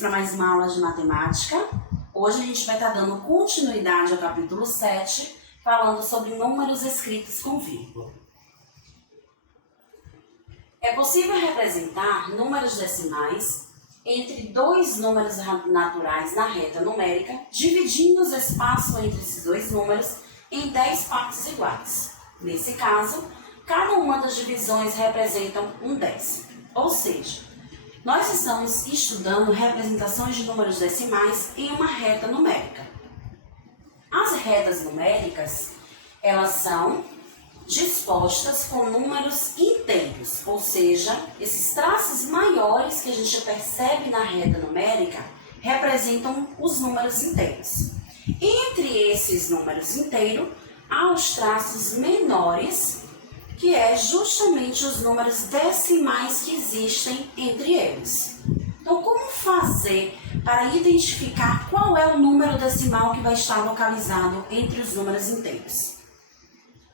para mais uma aula de matemática. Hoje a gente vai estar dando continuidade ao capítulo 7, falando sobre números escritos com vírgula. É possível representar números decimais entre dois números naturais na reta numérica, dividindo os espaços entre esses dois números em 10 partes iguais. Nesse caso, cada uma das divisões representa um décimo, ou seja, nós estamos estudando representações de números decimais em uma reta numérica. As retas numéricas, elas são dispostas com números inteiros, ou seja, esses traços maiores que a gente percebe na reta numérica representam os números inteiros. Entre esses números inteiros, há os traços menores, que é justamente os números decimais que existem entre eles. Então, como fazer para identificar qual é o número decimal que vai estar localizado entre os números inteiros?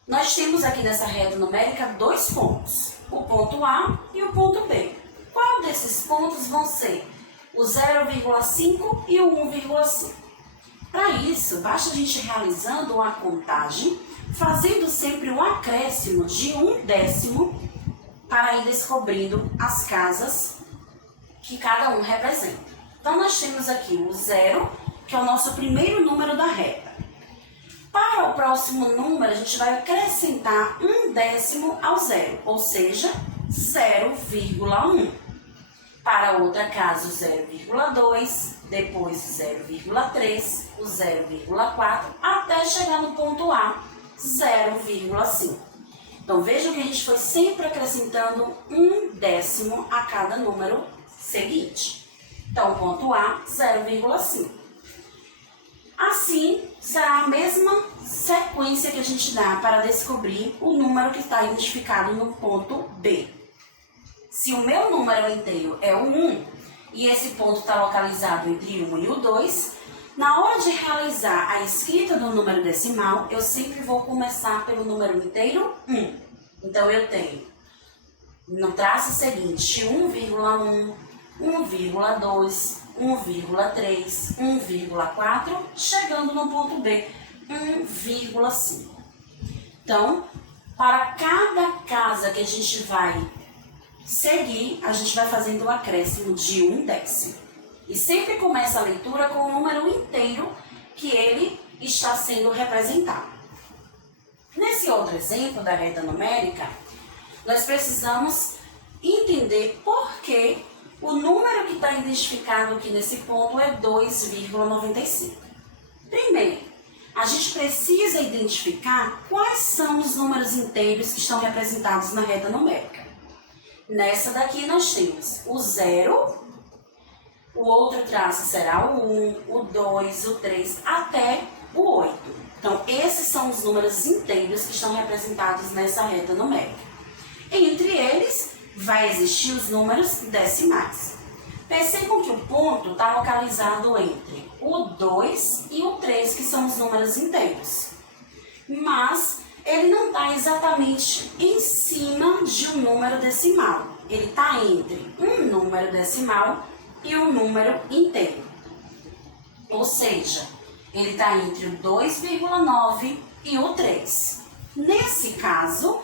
Nós temos aqui nessa reta numérica dois pontos, o ponto A e o ponto B. Qual desses pontos vão ser o 0,5 e o 1,5? Para isso, basta a gente realizando a contagem, fazendo sempre o acréscimo de um décimo para ir descobrindo as casas que cada um representa. Então, nós temos aqui o 0, que é o nosso primeiro número da reta. Para o próximo número, a gente vai acrescentar um décimo ao zero, ou seja, 0,1. Para outra casa, o 0,2, depois o 0,3, o 0,4, até chegar no ponto A, 0,5. Então, vejam que a gente foi sempre acrescentando um décimo a cada número seguinte. Então, ponto A, 0,5. Assim, será a mesma sequência que a gente dá para descobrir o número que está identificado no ponto B. Se o meu número inteiro é o 1 e esse ponto está localizado entre o 1 e o 2, na hora de realizar a escrita do número decimal, eu sempre vou começar pelo número inteiro 1. Então, eu tenho no traço seguinte 1,1, 1,2, 1,3, 1,4, chegando no ponto B, 1,5. Então, para cada casa que a gente vai seguir, a gente vai fazendo o acréscimo de um décimo. E sempre começa a leitura com o número inteiro que ele está sendo representado. Nesse outro exemplo da reta numérica, nós precisamos entender por que o número que está identificado aqui nesse ponto é 2,95. Primeiro, a gente precisa identificar quais são os números inteiros que estão representados na reta numérica. Nessa daqui nós temos o 0, o outro traço será o 1, o 2, o 3, até o 8. Então, esses são os números inteiros que estão representados nessa reta numérica. Entre eles, vai existir os números decimais. Percebam que o ponto está localizado entre o 2 e o 3, que são os números inteiros. Mas ele não está exatamente em cima de um número decimal. Ele está entre um número decimal e um número inteiro. Ou seja, ele está entre o 2,9 e o 3. Nesse caso,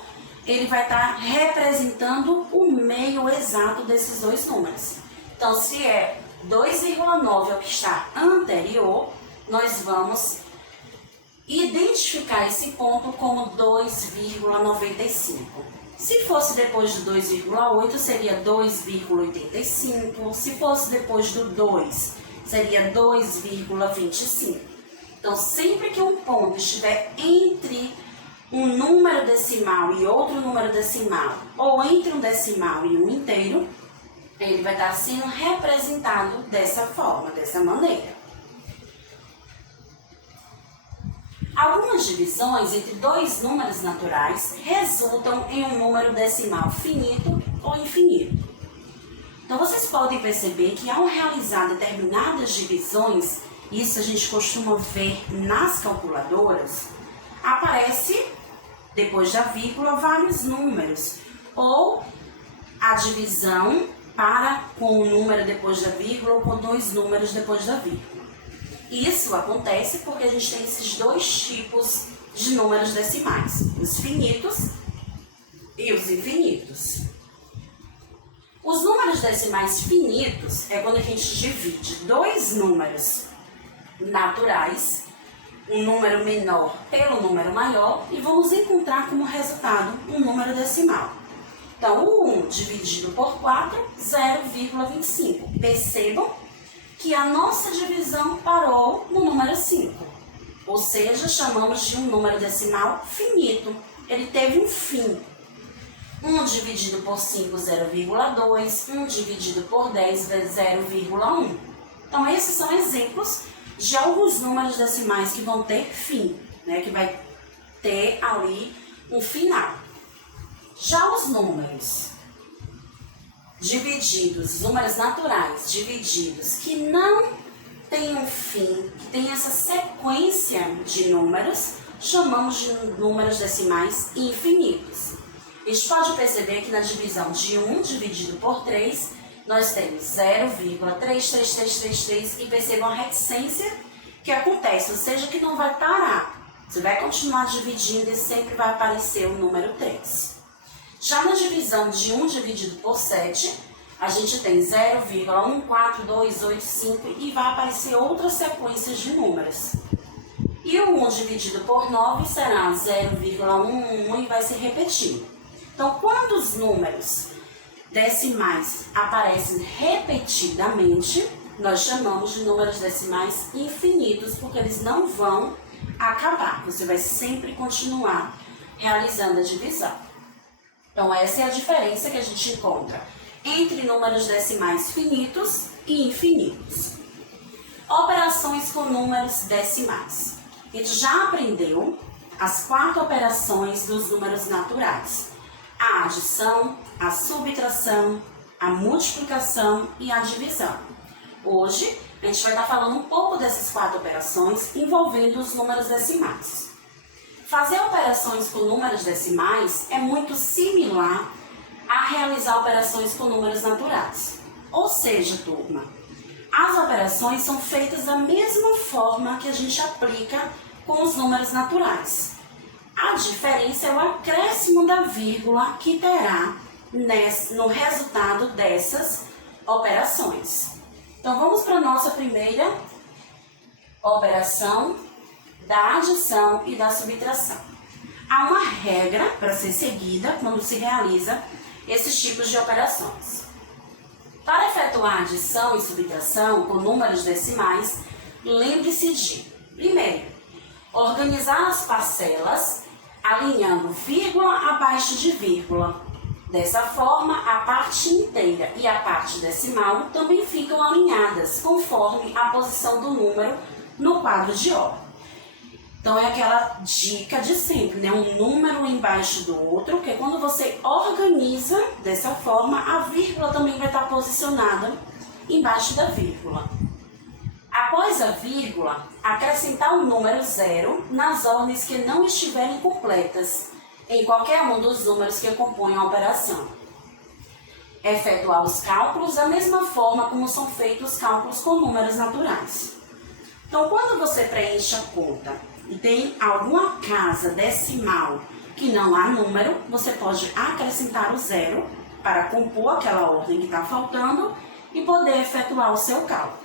ele vai estar representando o meio exato desses dois números. Então, se é 2,9 é o que está anterior, nós vamos identificar esse ponto como 2,95. Se fosse depois do 2,8, seria 2,85. Se fosse depois do 2, seria 2,25. Então, sempre que um ponto estiver entre um número decimal e outro número decimal, ou entre um decimal e um inteiro, ele vai estar sendo representado dessa forma, dessa maneira. Algumas divisões entre dois números naturais resultam em um número decimal finito ou infinito. Então, vocês podem perceber que ao realizar determinadas divisões, isso a gente costuma ver nas calculadoras, aparece, depois da vírgula, vários números, ou a divisão para com o número depois da vírgula ou com 2 números depois da vírgula. Isso acontece porque a gente tem esses 2 tipos de números decimais, os finitos e os infinitos. Os números decimais finitos é quando a gente divide 2 números naturais, um número menor pelo número maior, e vamos encontrar como resultado um número decimal. Então, o 1 dividido por 4, 0,25. Percebam que a nossa divisão parou no número 5. Ou seja, chamamos de um número decimal finito. Ele teve um fim. 1 dividido por 5, 0,2. 1 dividido por 10, 0,1. Então, esses são exemplos de alguns números decimais que vão ter fim, né? Que vai ter ali um final. Já os números divididos, os números naturais divididos, que não têm um fim, que tem essa sequência de números, chamamos de números decimais infinitos. A gente pode perceber que na divisão de 1 dividido por 3, nós temos 0,33333 e percebam a reticência que acontece, ou seja, que não vai parar. Você vai continuar dividindo e sempre vai aparecer o número 3. Já na divisão de 1 dividido por 7, a gente tem 0,14285 e vai aparecer outras sequências de números. E o 1 dividido por 9 será 0,111 e vai se repetindo. Então, quando os números decimais aparecem repetidamente, nós chamamos de números decimais infinitos, porque eles não vão acabar. Você vai sempre continuar realizando a divisão. Então, essa é a diferença que a gente encontra entre números decimais finitos e infinitos. Operações com números decimais. A gente já aprendeu as 4 operações dos números naturais: a adição, a subtração, a multiplicação e a divisão. Hoje, a gente vai estar falando um pouco dessas 4 operações envolvendo os números decimais. Fazer operações com números decimais é muito similar a realizar operações com números naturais. Ou seja, turma, as operações são feitas da mesma forma que a gente aplica com os números naturais. A diferença é o acréscimo da vírgula que terá no resultado dessas operações. Então, vamos para a nossa primeira operação da adição e da subtração. Há uma regra para ser seguida quando se realiza esses tipos de operações. Para efetuar adição e subtração com números decimais, lembre-se de, primeiro, organizar as parcelas alinhando vírgula abaixo de vírgula. Dessa forma, a parte inteira e a parte decimal também ficam alinhadas conforme a posição do número no quadro de ordem. Então, é aquela dica de sempre, né? Um número embaixo do outro, que quando você organiza dessa forma, a vírgula também vai estar posicionada embaixo da vírgula. Após a vírgula, acrescentar o número 0 nas ordens que não estiverem completas, em qualquer um dos números que compõem a operação. Efetuar os cálculos da mesma forma como são feitos os cálculos com números naturais. Então, quando você preenche a conta e tem alguma casa decimal que não há número, você pode acrescentar o 0 para compor aquela ordem que está faltando e poder efetuar o seu cálculo.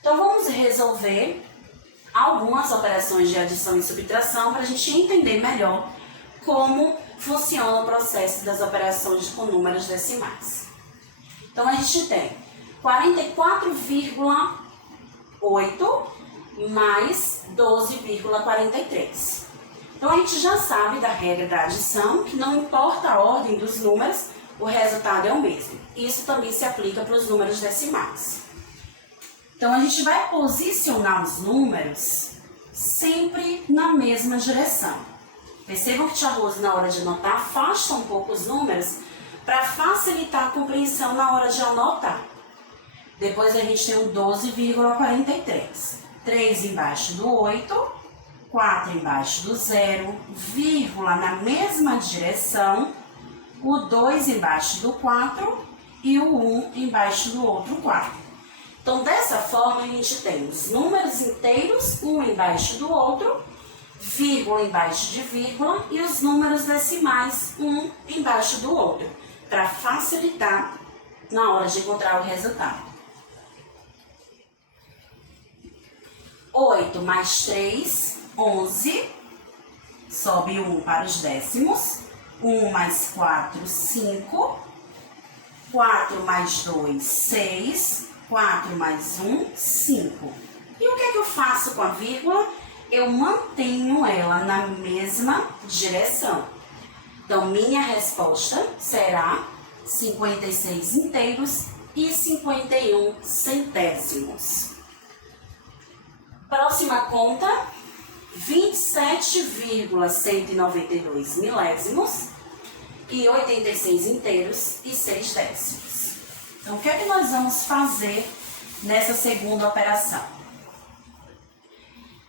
Então, vamos resolver algumas operações de adição e subtração para a gente entender melhor como funciona o processo das operações com números decimais. Então, a gente tem 44,8 mais 12,43. Então, a gente já sabe da regra da adição, que não importa a ordem dos números, o resultado é o mesmo. Isso também se aplica para os números decimais. Então, a gente vai posicionar os números sempre na mesma direção. Percebam que tia Rose, na hora de anotar, afasta um pouco os números para facilitar a compreensão na hora de anotar. Depois a gente tem o 12,43. 3 embaixo do 8, 4 embaixo do 0, vírgula na mesma direção, o 2 embaixo do 4 e o 1 embaixo do outro quarto. Então, dessa forma, a gente tem os números inteiros, um embaixo do outro, vírgula embaixo de vírgula, e os números decimais, um embaixo do outro, para facilitar na hora de encontrar o resultado. 8 mais 3, 11, sobe 1 para os décimos, 1 mais 4, 5, 4 mais 2, 6, 4 mais 1, 5. E o que é que eu faço com a vírgula? Eu mantenho ela na mesma direção. Então, minha resposta será 56 inteiros e 51 centésimos. Próxima conta, 27,192 milésimos e 86 inteiros e 6 décimos. Então, o que é que nós vamos fazer nessa segunda operação?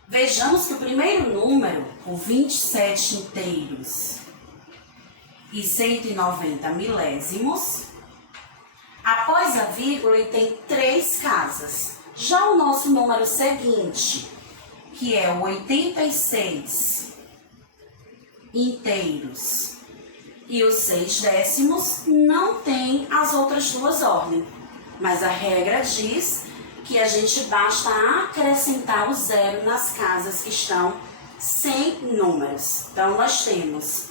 Vejamos que o primeiro número, o 27 inteiros e 190 milésimos, após a vírgula ele tem 3 casas. Já o nosso número seguinte, que é o 86 inteiros e os 6 décimos, não tem as outras duas ordens. Mas a regra diz que a gente basta acrescentar o zero nas casas que estão sem números. Então, nós temos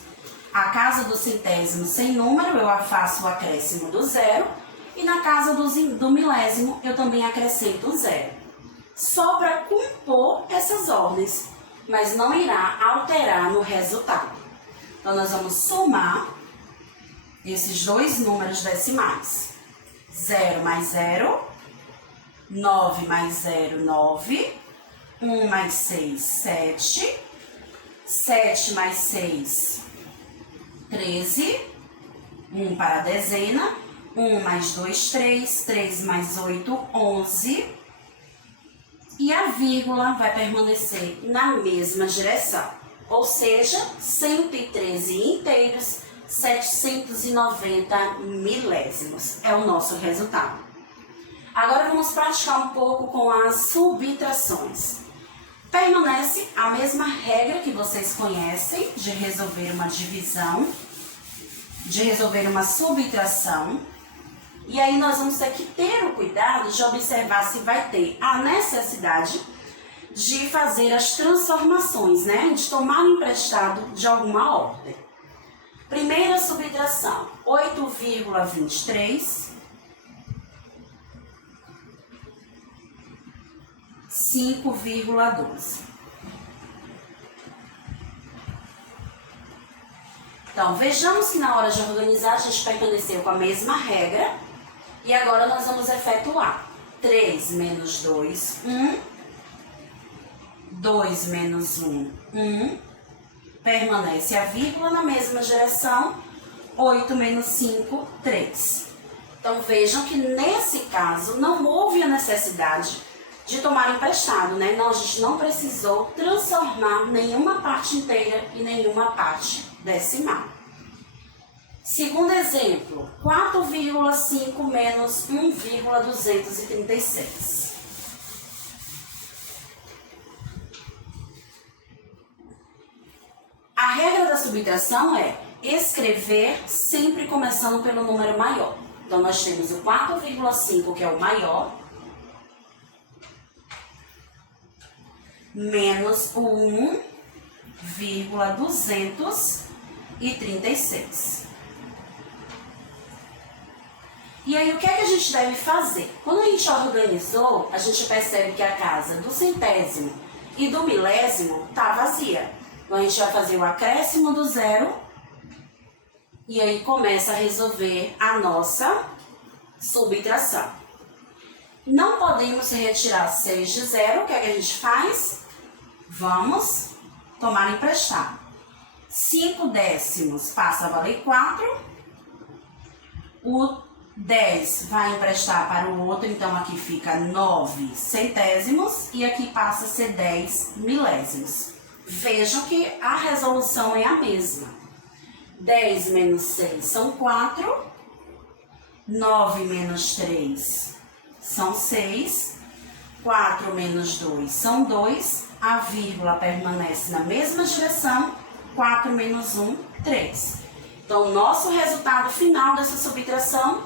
a casa do centésimo sem número, eu faço o acréscimo do zero. E na casa do milésimo, eu também acrescento o zero. Só para compor essas ordens, mas não irá alterar no resultado. Então, nós vamos somar esses dois números decimais. 0 mais 0, 9 mais 0, 9, 1 mais 6, 7, 7 mais 6, 13, 1 para a dezena, 1 mais 2, 3, 3 mais 8, 11. E a vírgula vai permanecer na mesma direção. Ou seja, 113 inteiros, 790 milésimos. É o nosso resultado. Agora vamos praticar um pouco com as subtrações. Permanece a mesma regra que vocês conhecem de resolver uma divisão, de resolver uma subtração. E aí nós vamos ter que ter o cuidado de observar se vai ter a necessidade de fazer as transformações, né? De tomar emprestado de alguma ordem. Primeira subtração, 8,23, 5,12. Então, vejamos que na hora de organizar a gente permaneceu com a mesma regra. E agora nós vamos efetuar 3 menos 2, 1, 2 menos 1, 1, permanece a vírgula na mesma direção, 8 menos 5, 3. Então vejam que nesse caso não houve a necessidade de tomar emprestado, né? Não, a gente não precisou transformar nenhuma parte inteira e nenhuma parte decimal. Segundo exemplo, 4,5 menos 1,236. A regra da subtração é escrever sempre começando pelo número maior. Então, nós temos o 4,5, que é o maior, menos o 1,236. E aí, o que é que a gente deve fazer? Quando a gente organizou, a gente percebe que a casa do centésimo e do milésimo está vazia. Então, a gente vai fazer o acréscimo do zero e aí começa a resolver a nossa subtração. Não podemos retirar 6 de zero, o que é que a gente faz? Vamos tomar emprestado. 5 décimos passa a valer 4, o 10 vai emprestar para o outro, então aqui fica 9 centésimos e aqui passa a ser 10 milésimos. Vejam que a resolução é a mesma. 10 menos 6 são 4 9 menos 3 são 6. 4 menos 2 são 2. A vírgula permanece na mesma direção. 4 menos 1, 3. Então, nosso resultado final dessa subtração,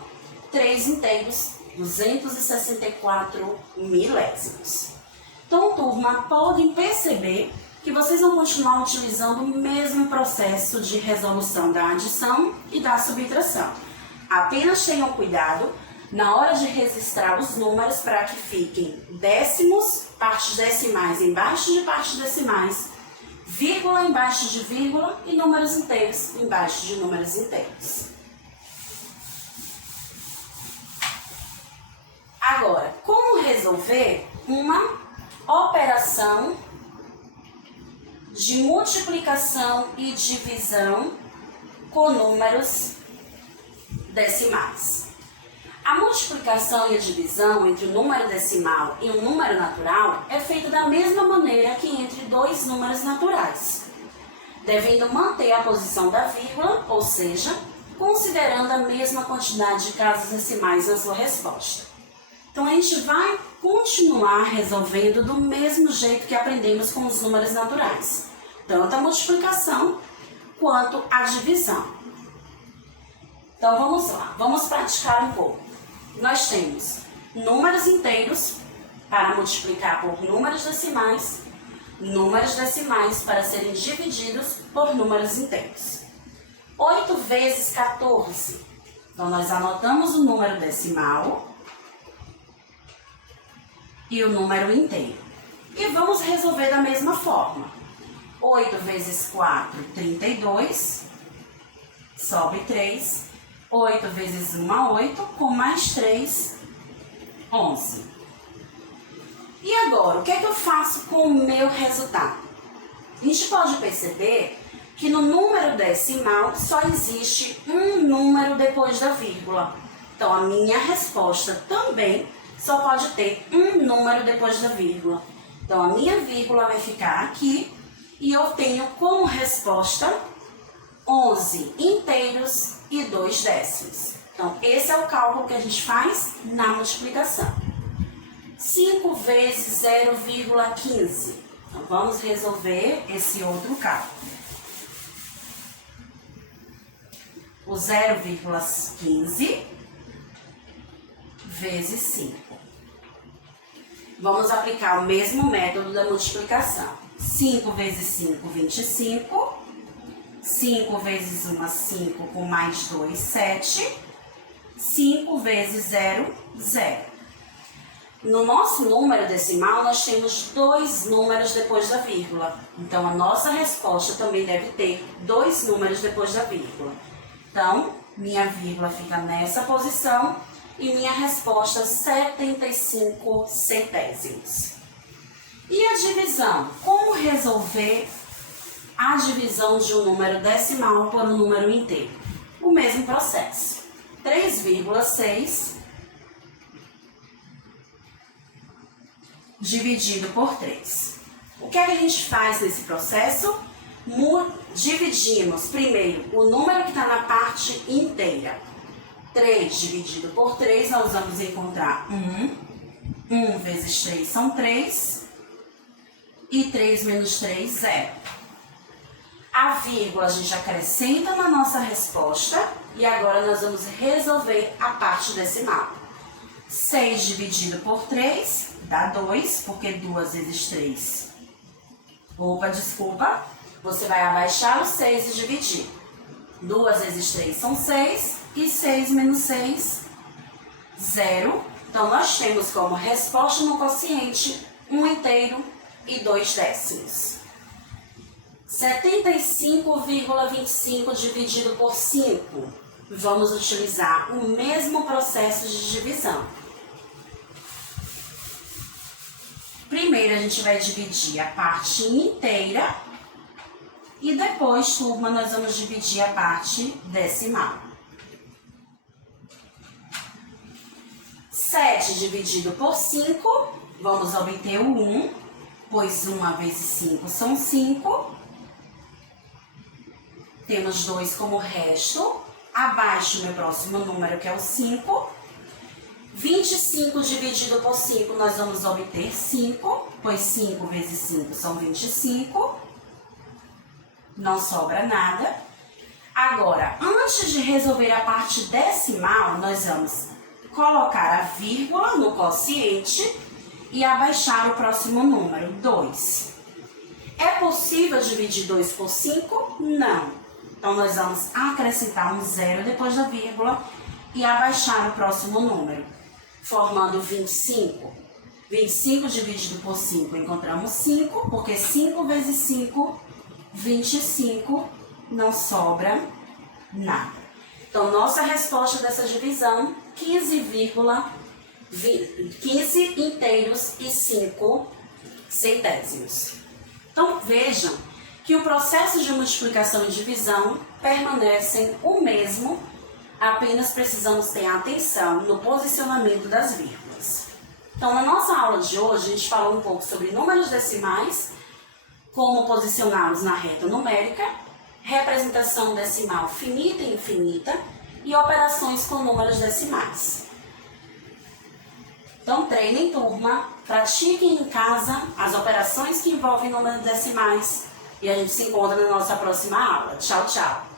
3 inteiros, 264 milésimos. Então, turma, podem perceber que vocês vão continuar utilizando o mesmo processo de resolução da adição e da subtração. Apenas tenham cuidado na hora de registrar os números para que fiquem décimos, partes decimais embaixo de partes decimais, vírgula embaixo de vírgula e números inteiros embaixo de números inteiros. Agora, como resolver uma operação de multiplicação e divisão com números decimais? A multiplicação e a divisão entre o número decimal e um número natural é feita da mesma maneira que entre dois números naturais, devendo manter a posição da vírgula, ou seja, considerando a mesma quantidade de casas decimais na sua resposta. Então, a gente vai continuar resolvendo do mesmo jeito que aprendemos com os números naturais, tanto a multiplicação quanto a divisão. Então, vamos lá, vamos praticar um pouco. Nós temos números inteiros para multiplicar por números decimais para serem divididos por números inteiros. 8 vezes 14. Então, nós anotamos o número decimal e o número inteiro. E vamos resolver da mesma forma. 8 vezes 4, 32. Sobe 3. 8 vezes 1, 8, com mais 3, 11. E agora, o que é que eu faço com o meu resultado? A gente pode perceber que no número decimal só existe um número depois da vírgula. Então, a minha resposta também só pode ter um número depois da vírgula. Então, a minha vírgula vai ficar aqui e eu tenho como resposta 11 inteiros e 2 décimos. Então, esse é o cálculo que a gente faz na multiplicação. 5 vezes 0,15. Então, vamos resolver esse outro cálculo. O 0,15 vezes 5. Vamos aplicar o mesmo método da multiplicação. 5 vezes 5, 25. 5 vezes 1, 5, com mais 2, 7. 5 vezes 0, 0. No nosso número decimal, nós temos dois números depois da vírgula. Então, a nossa resposta também deve ter dois números depois da vírgula. Então, minha vírgula fica nessa posição e minha resposta 75 centésimos. E a divisão? Como resolver a divisão de um número decimal por um número inteiro? O mesmo processo. 3,6 dividido por 3. O que é que a gente faz nesse processo? Dividimos primeiro o número que está na parte inteira. 3 dividido por 3, nós vamos encontrar 1. 1 vezes 3 são 3. E 3 menos 3, 0. A vírgula a gente acrescenta na nossa resposta e agora nós vamos resolver a parte decimal. 6 dividido por 3 dá 2, porque 2 vezes 3. Você vai abaixar o 6 e dividir. 2 vezes 3 são 6 e 6 menos 6, 0. Então, nós temos como resposta no quociente 1 inteiro e 2 décimos. 75,25 dividido por 5. Vamos utilizar o mesmo processo de divisão. Primeiro, a gente vai dividir a parte inteira e depois, turma, nós vamos dividir a parte decimal. 7 dividido por 5, vamos obter o 1, pois 1 vezes 5 são 5. Temos 2 como resto. abaixo o meu próximo número, que é o 5. 25 dividido por 5, nós vamos obter 5, pois 5 vezes 5 são 25. Não sobra nada. Agora, antes de resolver a parte decimal, nós vamos colocar a vírgula no quociente e abaixar o próximo número, 2. É possível dividir 2 por 5? Não. Então, nós vamos acrescentar um zero depois da vírgula e abaixar o próximo número, formando 25. 25 dividido por 5, encontramos 5, porque 5 vezes 5, 25, não sobra nada. Então, nossa resposta dessa divisão, 15 inteiros e 5 centésimos. Então, vejam que o processo de multiplicação e divisão permanecem o mesmo, apenas precisamos ter atenção no posicionamento das vírgulas. Então, na nossa aula de hoje, a gente falou um pouco sobre números decimais, como posicioná-los na reta numérica, representação decimal finita e infinita e operações com números decimais. Então, treinem, turma, pratiquem em casa as operações que envolvem números decimais e a gente se encontra na nossa próxima aula. Tchau, tchau!